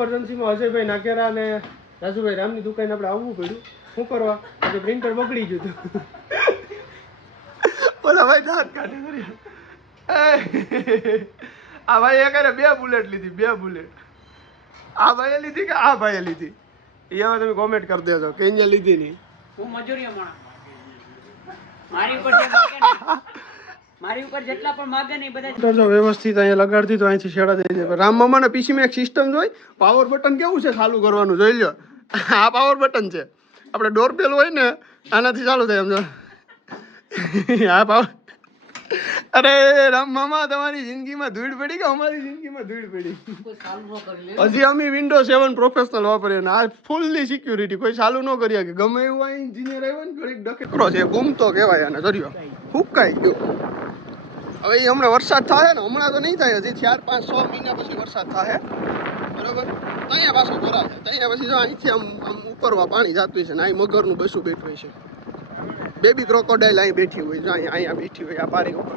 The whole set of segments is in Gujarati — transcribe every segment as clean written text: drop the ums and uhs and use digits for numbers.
ઇમરજન્સીમાં અજયભાઈ નાકેરા અને રાજુભાઈ રામની દુકાને આપણે આવવું પડ્યું. શું કરવા? આજે પ્રિન્ટર બગડી ગયું હતું. બોલા ભાઈ દાંત કાઢી કરી. આ ભાઈ એ કરે 2 બુલેટ લીધી, 2 બુલેટ. આ ભાઈએ લીધી કે આ ભાઈએ લીધી? એ હવે તમે કોમેન્ટ કરી દેજો કે અહીંયા લીધી નહીં. હું મજૂરીઓ માણસ મારી ઉપર જેટલા પણ માગે ને બધા જો વ્યવસ્થિત અહીંયા લગાડતી તો અહીંથી છેડા દઈ દે. રામ મામાના પીસીમાં એક સિસ્ટમ જોઈ, પાવર બટન કેવું છે ચાલુ કરવાનું જોઈ લો. આ પાવર બટન છે. આપણે ડોરબેલ હોય ને આનાથી ચાલુ થાય સમજો. આ પાવર. અરે રામ મામા તમારી જિંદગીમાં ધૂળ પડી કે અમારી જિંદગીમાં ધૂળ પડી? હજી અમે વિન્ડો 7 પ્રોફેશનલ વાપરીએ ને આ ફૂલની સિક્યુરિટી કોઈ ચાલુ ન કરી કે ગમે એવું આ એન્જિનિયર આવ્યો ને ઘડીક ડકેરો છે ગુમતો કહેવાય આને. દરિયો હુકાઈ ગયો. હવે એ હમણાં વરસાદ થાય ને, હમણાં તો નહીં થાય, હજી 4-5-6 મહિના પછી વરસાદ થાય બરોબર. અહીંયા પાછો ભરાશે, ત્યાં પછી જો અહીંથી આમ ઉપરવા પાણી જતું છે ને અહીં મગરનું બસું બેઠું છે. બેબી ક્રોકોડાઇલ અહીં બેઠી હોય, જો અહીંયા બેઠી હોય આ પારી ઉપર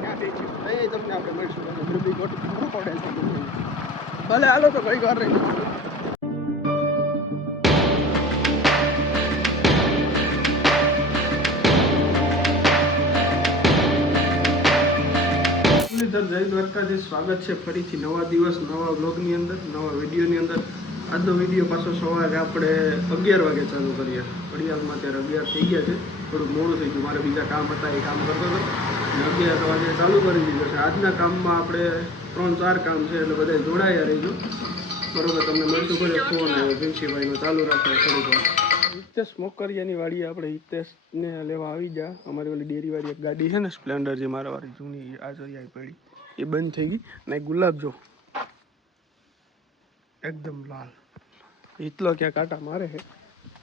ત્યાં બેઠી હોય. અહીં તમને આપણે મળીશું બેબી ક્રોકોડાઇલ. ભલે હાલો તો કઈ વાર રહી. જય દ્વારકાધીશ. સ્વાગત છે ફરીથી નવા દિવસ નવા વ્લોગની અંદર, નવા વિડીયોની અંદર. આજનો વિડીયો પાછો સવારે આપણે 11 વાગે ચાલુ કરીએ. ઘડિયાળમાં અત્યારે 11 થઈ ગયા છે. થોડુંક મોડું થઈ ગયું, મારે બીજા કામ હતા એ કામ કરતો હતો અને 11 વાગે ચાલુ કરી દીધો છે. આજના કામમાં આપણે 3-4 કામ છે એટલે બધા જોડાયા રહીજો બરોબર. તમને મળશું કરે ફોન આવ્યો પ્રિન્સીભાઈનો, ચાલુ રાખો થોડીક વાર. હિતેશ મોકરિયાની વાડીએ આપણે હિતેશને લેવા આવી ગયા. અમારી ઓલી ડેરીવાળી એક ગાડી છે ને સ્પ્લેન્ડર જે મારા વાળી જૂની આ જગ્યાએ પડી એ બંધ થઈ ગઈ ને ગુલાબ જો એકદમ લાલ. એટલો ક્યાં કાંટા મારે છે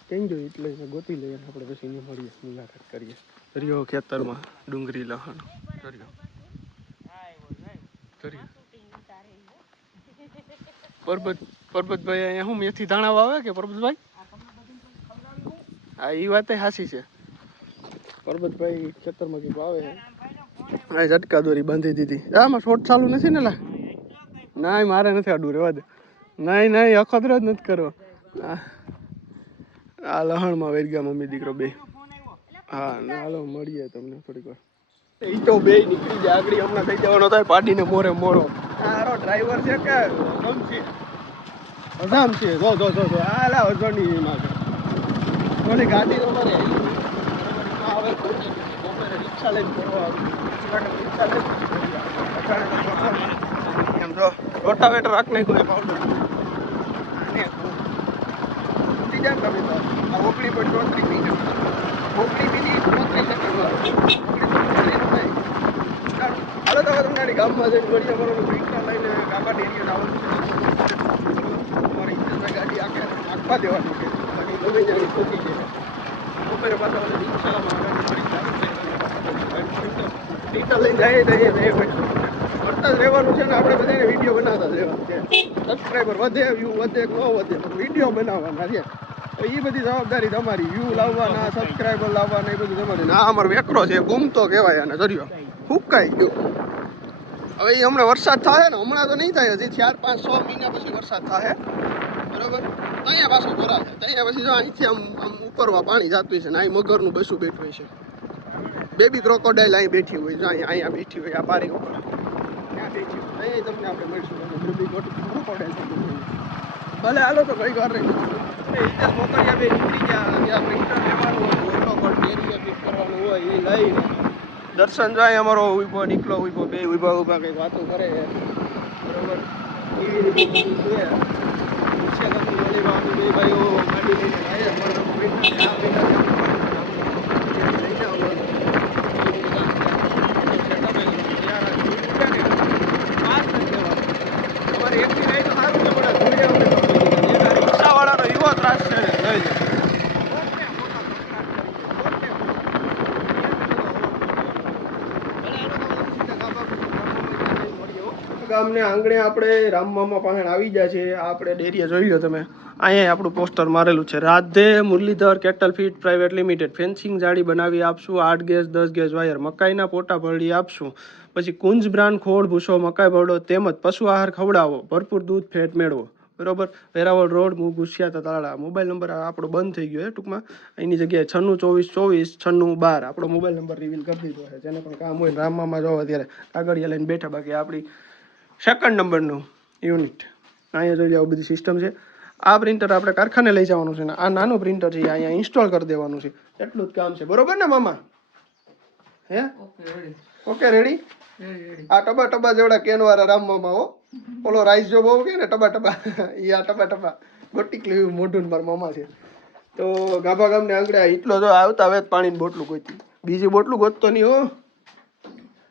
કેમ જો એટલે ગોતી લઈએ આપણે પછી એને મળીએ, મુલાકાત કરીએ. દરિયો ખેતરમાં ડુંગળી લહણ દરિયો પરબતભાઈ અહીંયા શું મેથી ધાણા વાવે કે પરબતભાઈ? હા એ વાત સાચી છે. પરબતભાઈ ખેતરમાં કંઈક વાવે છે. હા ઝટકા દોરી બાંધી દીધી. આમાં શોર્ટ ચાલુ નથી ને? ના મારે નથી આડું રેવા દે. નહીં અખતરો જ નથી કરવો. આ લહણમાં વેર ગયા મમ્મી દીકરો બે. હા હાલો મળીએ તમને થોડીક વાર. એ તો બે નીકળી જાય આગળ, હમણાં થઈ જવાનો થાય પાડીને મોરે મોરો. હારો ડ્રાઈવર છે કે અજામ છે? જો આ લા અજણી એમાં છે ઓલી ગાડી તમારે આવે રિક્ષા લઈને ફરવા એમ જો રોટાવેટર રાખ નહીં કોઈ પાવડર તમે તો આ ઓકળી પર ચોટલી નહીં ઓકળી બીજી હાલો તો તમને ગામમાં જઈને મળીએ. અમારો રિક્ષા લઈને કાકા ડેરીએ આવવાનું અમારી ગાડી આખવા દેવાની છે. ગમે જાણી ખોટી છે બપોરે પાછા રિક્ષા લઈને જાય કરતા જ રહેવાનું છે ને. આપણે બધાને વિડીયો બનાવતા જ રહેવાનું છે. સબસ્ક્રાઈબર વધે વ્યૂ વધે ન વધે વિડીયો બનાવવાના છે. એ બધી જવાબદારી તમારી. વ્યૂ લાવવાના, સબસ્ક્રાઈબર લાવવાના એ બધું તમારે. ના અમારો વેકરો છે ગુમતો કહેવાય આને. દરિયો હુકાઈ ગયો. હવે એ હમણાં વરસાદ થાય ને, હમણાં તો નહીં થાય, હજી 4-5-6 મહિના પછી વરસાદ થાય બરોબર. અહીંયા પાછો ભરાશે, ત્યાં પછી જો અહીંથી આમ ઉપરવા પાણી જતું છે ને અહીં મગરનું બસું બેઠું હોય છે. બેબી ક્રોકોડાઇલ અહીં બેઠી હોય, જો અહીંયા બેઠી હોય આ પારી ઉપર ત્યાં બેઠી હોય. અહીં તમને આપણે મળીશું બેબી ક્રોકોડાઇલ. ભલે હાલો તો કઈ વાર રહી. હિતેશ મોકરિયા બે નીકળી ગયા. ત્યાં પ્રિન્ટર લેવાનું હોય, ઓટો પર ડેરીએ ફિટ કરવાનું હોય એ લઈને દર્શન જાય. અમારો ઉભો નીકળો ઉભો બે ઉભા કંઈક વાતો કરે બરોબર. એવી રીતે બે ભાઈઓ ગાડી લઈને તમારે એકથી નહીં તો સારું છે પણ રિક્ષાવાળાનો એવો ત્રાસ છે લઈ જાય. ગામને આંગણે આપણે રામમામા પાસે આવી ગયા છે. આપણે ડેરીએ જોઈ લો તમે, અહીંયા આપણું પોસ્ટર મારેલું છે Radhe Muralidhar cattle feed private limited. Fencing જાળી બનાવી આપશું, 8 ગેજ 10 ગેજ વાયર, મકાઈના પોટા ભરડી આપશું, પછી કુંજ બ્રાન્ડ ખોળ ભૂસો મકાઈ ભરડો તેમજ પશુ આહાર ખવડાવો, ભરપૂર દૂધ ફેટ મેળવો. બરોબર. વેરાવળ રોડ, ગુસિયા તાળા. મોબાઈલ નંબર આપણો બંધ થઈ ગયો છે ટૂંકમાં. એની જગ્યાએ 9624249612 આપણો મોબાઈલ નંબર રિવીલ કરી દીધો છે. જેને પણ કામ હોય રામમાં જાઓ અત્યારે કાગળિયા લઈને બેઠા. બાકી આપણી સેકન્ડ નંબરનું યુનિટ અહીંયા જોઈ લો, બધી સિસ્ટમ છે. આ પ્રિન્ટર આપણે કારખાને લઈ જવાનું છે ને આ નાનું પ્રિન્ટર છે અહીંયા ઇન્સ્ટોલ કરી દેવાનું છે. એટલું જ કામ છે. બરોબર ને મામા? હે ઓકે રેડી. આ ટબા જેવડા કેનવાળા રામ મામા હો. ઓલો રાઈસ જો બહુ કે ને ટબા ઈ આ ટબા ગોટી લેવું મોઢું મારા મામા છે. તો ગાભા ગામને આંગળે એટલો જો આવતા હવે પાણીની બોટલું ગોતી, બીજી બોટલું ગોતતો નહીં હો.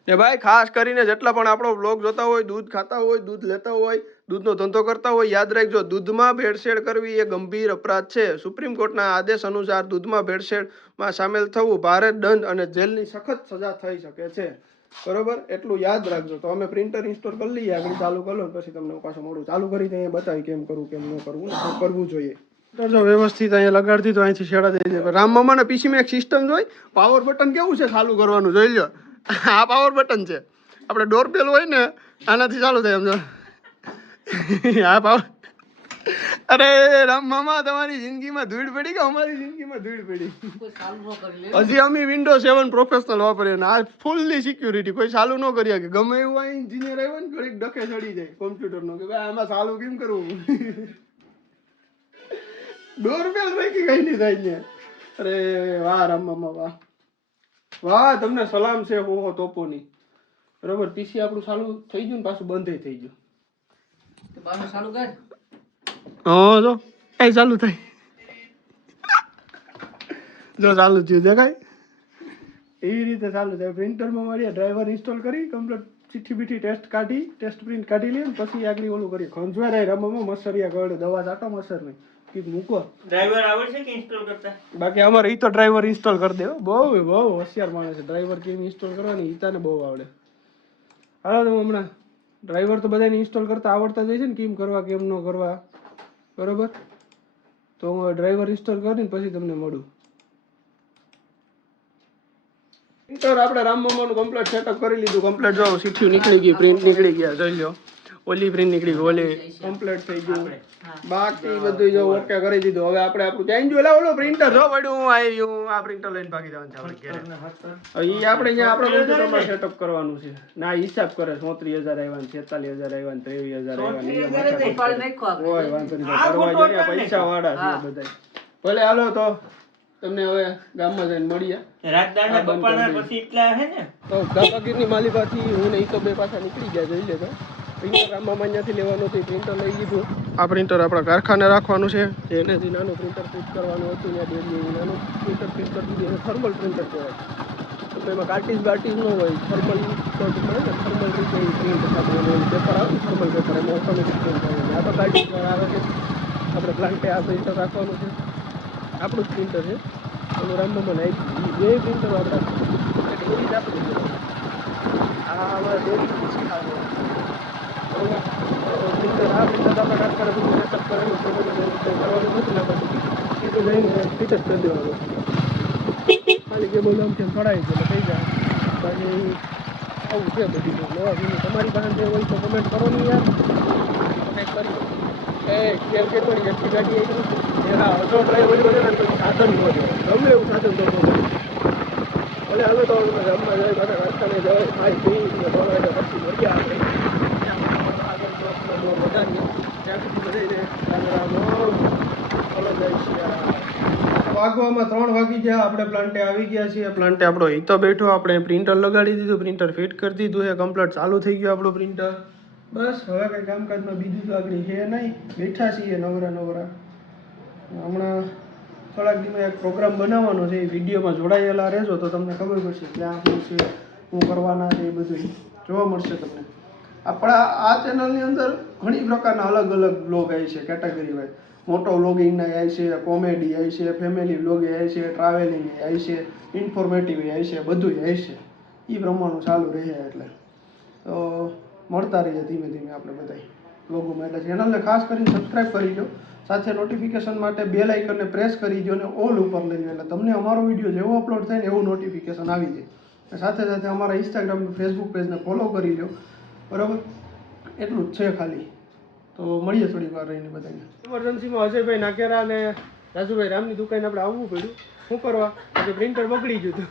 ને ભાઈ ખાસ કરીને જેટલા પણ આપણો બ્લોગ જોતા હોય, દૂધ ખાતા હોય, દૂધ લેતા હોય, દૂધનો ધંધો કરતા હોય, યાદ રાખજો દૂધમાં ભેળસેળ કરવી એ ગંભીર અપરાધ છે. સુપ્રીમ કોર્ટના આદેશ અનુસાર દૂધમાં ભેળસેળમાં સામેલ થવું ભારે દંડ અને જેલની સખત સજા થઈ શકે છે. બરોબર, એટલું યાદ રાખજો. તો અમે પ્રિન્ટર ઇન્સ્ટોલ કરી લઈએ, આગળ ચાલુ કરી લો, પછી તમને પાછું મોડું ચાલુ કરી દઈએ, બતાવી કેમ કરવું કેમ ન કરવું ને શું કરવું જોઈએ. તો જો વ્યવસ્થિત અહીંયા લગાડતી તો અહીંથી છેડા દઈ દે. રામ મામાના પીસીમાં એક સિસ્ટમ જોઈ, પાવર બટન કેવું છે ચાલુ કરવાનું જોઈ લો. આ પાવર બટન છે. આપણે ડોરબેલ હોય ને આનાથી ચાલુ થાય સમજો. આ પાવર. અરે રામ મામા તમારી જિંદગીમાં ધૂળ પડી કે અમારી જિંદગીમાં ધૂળ પડી? હજી અમે વિન્ડો 7 પ્રોફેશનલ વાપરીએ ને આ ફૂલ્લી સિક્યુરિટી, કોઈ ચાલુ ન કરીએ કે ગમે એવું આ એન્જિનિયર આવ્યો ને ઘડીક ડખે ચડી જાય કોમ્પ્યુટરનો કે ભાઈ આમાં ચાલુ કેમ કરવું. ડોરબેલ રાખી કઈ નહીં થાય ને. અરે વાહ રામ મામા વાહ વાહ, તમને સલામ છે હો તોપોની. બરોબર, પીસી આપણું ચાલુ થઈ ગયું ને પાછું બંધ થઈ ગયું. તો પાછું ચાલુ કર. હા જો કઈ ચાલુ થાય જો ચાલુ થયું દેખાય એવી રીતે ચાલુ થાય. પ્રિન્ટરમાં મારી ડ્રાઈવર ઇન્સ્ટોલ કરી કમ્પ્લીટ ચિઠ્ઠી બીઠી ટેસ્ટ પ્રિન્ટ કાઢી લઈએ પછી આગળ ઓલું કરી ખંજવાય રમવામાં મસરિયા ગળે દવા ચાટો મસર નહીં કીધું મૂકો. ડ્રાઈવર આવડશે કે ઇન્સ્ટોલ કરતા? બાકી અમારે ઈ તો ડ્રાઈવર ઇન્સ્ટોલ કરી દેવો. બહુ હોશિયાર માણસ છે. ડ્રાઈવર કેમ ઇન્સ્ટોલ કરવાની ઈતાને બહુ આવડે. હાલો તો હમણાં ડ્રાઈવર તો બધાને ઇન્સ્ટોલ કરતા આવડતા જ છે ને કેમ કરવા કેમ ન કરવા. બરોબર, તો હું ડ્રાઈવર ઇન્સ્ટોલ કરીને પછી તમને મળું. પ્રિન્ટર આપણે રામ મામાનું કમ્પ્લીટ સેટઅપ કરી લીધું. કમ્પ્લીટ જો સીઠ્યું નીકળી ગઈ, પ્રિન્ટ નીકળી ગયા જોઈ લો. ઓલી પ્રિન્ટ નીકળી ગઈ, ઓલી કમ્પ્લીટ થઈ ગયું. બાકી બધું જો ઓકે કરી દીધું. હવે આપણે આપણું ત્યાં જો ઓલો પ્રિન્ટર જો પડ્યું હું આવ્યું આ પ્રિન્ટર લઈને ભાગી જવાનું છે આપણે ઘરે. એ આપણે અહીંયા આપણે કોમ્પ્યુટરમાં સેટઅપ કરવાનું છે. ના હિસાબ કરે 34000 આવ્યા ને 46000 આવ્યા ને 23000 આવ્યા. ઓય વાંધો નહીં, કરવા જોઈએ પૈસા વાળા છે બધા. ભલે હાલો તો તમને હવે ગામમાં જઈને મળીએ. રાજદાના બપાના પછી એટલા હે ને તો ગાબાગીરની માલિકાથી હું ને ઈ તો બે પાછા નીકળી ગયા જોઈ લેતો. પ્રિન્ટર આમાં અહીંયાથી લેવાનું હતું, પ્રિન્ટર લઈ લીધું. આ પ્રિન્ટર આપણા કારખાને રાખવાનું છે. એનાથી નાનું પ્રિન્ટર ફિટ કરવાનું હતું ત્યાં ડેરી નાનું પ્રિન્ટર ફિટ કરી દીધું. એને થર્મલ પ્રિન્ટર કહેવાય. તો એમાં કાર્ટીજ ન હોય, થર્મલ મળે ને થર્મલ રીતે પ્રિન્ટ થતું હોય. પેપર આવે ને થર્મલ પેપર એમાં ઓટોમેટિક પ્રિન્ટ થાય. આ તો કાર્ટીજ આવે છે. આપણે પ્લાન્ટે આ પ્રિન્ટર રાખવાનું છે. આપણું જ પ્રિન્ટર છે. એનું રામમાં નાખી બે પ્રિન્ટરો આપણે ડેરી જ આપી દીધું. આ અમારા ડેરી શીખાડો પ્રિન્ટર. આ પ્રિન્ટર આપણે કારખાને બધું સેટઅપ કરેલું છે. કરવાનું નથી ને આપણે એ તો જઈને ફિટ જ કરી દેવાનું. ખાલી કે બોલો આમ તેમ ચડાવી દે થઈ જાય. બાકી આવું છે બધી નવા જૂની. તમારી પાસે જે હોય તો કમેન્ટ કરો ને યાર, કમેન્ટ કરી એ કેમ કે થોડી એક્સી ગાડી આવી એના અડધો ડ્રાઈવર વધે ને તો સાધન વધે ગમે એવું સાધન તો ભલે હવે તો ગામમાં જાય બધા રસ્તાને જાય ખાઈ પી ને દોડાય પછી મળ્યા આપણે ત્યાં સુધી બધાને વાગવામાં 3 વાગી ગયા. આપણે પ્લાન્ટે આવી ગયા છીએ. પ્લાન્ટે આપણો હિતો બેઠો. આપણે પ્રિન્ટર લગાડી દીધું, પ્રિન્ટર ફિટ કરી દીધું છે. કમ્પ્લીટ ચાલુ થઈ ગયું આપણું પ્રિન્ટર. બસ હવે કંઈ કામકાજમાં બીજું તો આગળ છે નહીં. બેઠા છીએ નવરા. હમણાં થોડાક દિવસમાં એક પ્રોગ્રામ બનાવવાનો છે. એ વિડીયોમાં જોડાયેલા રહેજો તો તમને ખબર પડશે ક્યાં શું છે, શું કરવાના છે, એ બધું જોવા મળશે તમને. આપણા આ ચેનલની અંદર ઘણી પ્રકારના અલગ અલગ બ્લોગ આવી છે કેટેગરી વાઇઝ. મોટો વ્લોગિંગના આવી છે, કોમેડી આવી છે, ફેમિલી વ્લોગ આવી છે, ટ્રાવેલિંગ આવી છે, ઇન્ફોર્મેટિવ આવી છે, બધું આવી છે. એ પ્રમાણનું ચાલુ રહે. એટલે તો મળતા રહીએ ધીમે ધીમે આપણે બધા વ્લોગોમાં. એટલે ચેનલને ખાસ કરીને સબસ્ક્રાઈબ કરી લો. સાથે નોટિફિકેશન માટે બેલ આઇકનને પ્રેસ કરી દો અને ઓલ ઉપર લઈ લો. એટલે તમને અમારો વિડીયો જેવો અપલોડ થાય ને એવું નોટિફિકેશન આવી જાય. સાથે સાથે અમારા ઇન્સ્ટાગ્રામ ફેસબુક પેજને ફોલો કરી લો. બરાબર, એટલું જ છે ખાલી. તો મળીએ થોડી વાર રહીને બધાને. ઇમરજન્સીમાં અજયભાઈ નાકેરા અને રાજુભાઈ રામની દુકાને આપણે આવવું પડ્યું. શું કરવા? આજે પ્રિન્ટર બગડી ગયું હતું.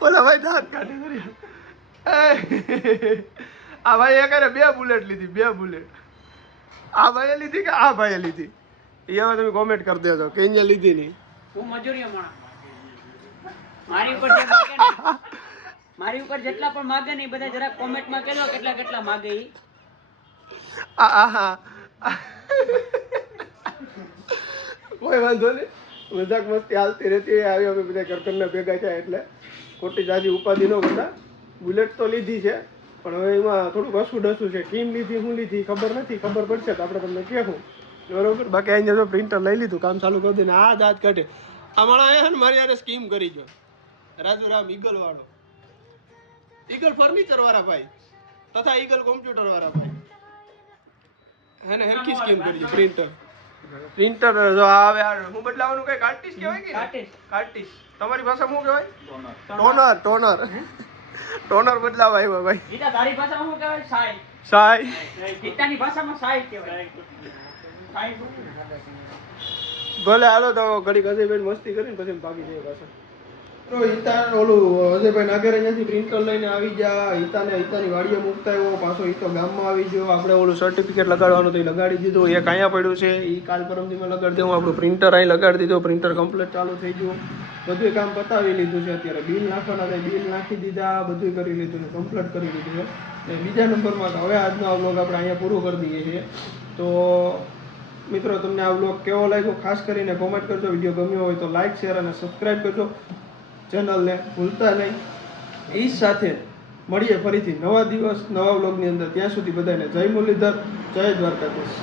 બોલા ભાઈ દાંત કાઢી કરી. આ ભાઈ એ કરે 2 બુલેટ લીધી, 2 બુલેટ. આ ભાઈએ લીધી કે આ ભાઈએ લીધી? એમાં તમે કોમેન્ટ કરી દેજો કે અહીંયા લીધી નહીં. હું મજૂરીઓ માણસ. મારી ઉપર જે માગે ને, મારી ઉપર જેટલા પણ માગે ને એ બધા જરા કોમેન્ટમાં કહેજો કેટલા કેટલા માગે ઈ. કોઈ વાંધો નહીં, મજાક મસ્તી હાલતી રહેતી. આવી અમે બધા ઘરકરના ભેગા થયા એટલે ખોટી જાજી ઉપાધિ ન કરતા. બુલેટ તો લીધી છે પણ હવે એમાં થોડુંક હસું ડસું છે. કેમ લીધી, શું લીધી ખબર નથી. ખબર પડશે તો આપણે તમને કહેવું, બરોબર. બાકી અહીંયા જો પ્રિન્ટર લઈ લીધું, કામ ચાલુ કરી દઈને આ દાંત કાઢે. આ માણસ આવ્યા ને મારી યારે સ્કીમ કરી જો. રાજુરામ ઈગલ વાળો, ઈગલ ફર્નિચર વાળા ભાઈ તથા ઈગલ કોમ્પ્યુટર વાળા ભાઈ, એને હરખી સ્કીમ કરી પ્રિન્ટર. પ્રિન્ટર જો આવે હું બદલાવાનું કઈ કાર્ટિસ કહેવાય કે કાર્ટિસ? તમારી ભાષામાં શું કહેવાય? ટોનર. ટોનર બદલાવા આવ્યો ભાઈ. ઈતા તારી ભાષામાં શું કહેવાય? સાઈ. સાઈ. ઈતાની ભાષામાં સાઈ કહેવાય. સાઈ. ભલે હાલો તો ઘડી અજયભાઈ મસ્તી કરીને પછી ભાગી જઈએ પાછા. તો હિતા ઓલું અજયભાઈ નાગેર અહીંયાથી પ્રિન્ટર લઈને આવી ગયા. હિતાની વાડીએ મૂકતા આવ્યો પાછો. હિતો ગામમાં આવી ગયો. આપણે ઓલું સર્ટિફિકેટ લગાડવાનું તો એ લગાડી દીધું. એક અહીંયા પડ્યું છે એ કાલ પરમદીમાં લગાડી દઉં. આપણું પ્રિન્ટર અહીં લગાડી દીધું. પ્રિન્ટર કમ્પ્લીટ ચાલુ થઈ ગયું. બધું કામ પતાવી લીધું છે. અત્યારે બિલ નાખવાના હતા, બિલ નાખી દીધા. બધું કરી લીધું છે, કમ્પ્લીટ કરી લીધું છે. બીજા નંબરમાં હવે આજનો આ વ્લોગ આપણે અહીંયા પૂરું કરી દઈએ છીએ. તો મિત્રો તમને આ વ્લોગ કેવો લાગ્યો ખાસ કરીને કોમેન્ટ કરજો. વિડીયો ગમ્યો હોય તો લાઈક, શેર અને સબસ્ક્રાઈબ કરજો ચેનલને ભૂલતા નહીં. એ સાથે મળીએ ફરીથી નવા દિવસ નવા વ્લોગની અંદર. ત્યાં સુધી બધાને જય મુરલીધર, જય દ્વારકાધીશ.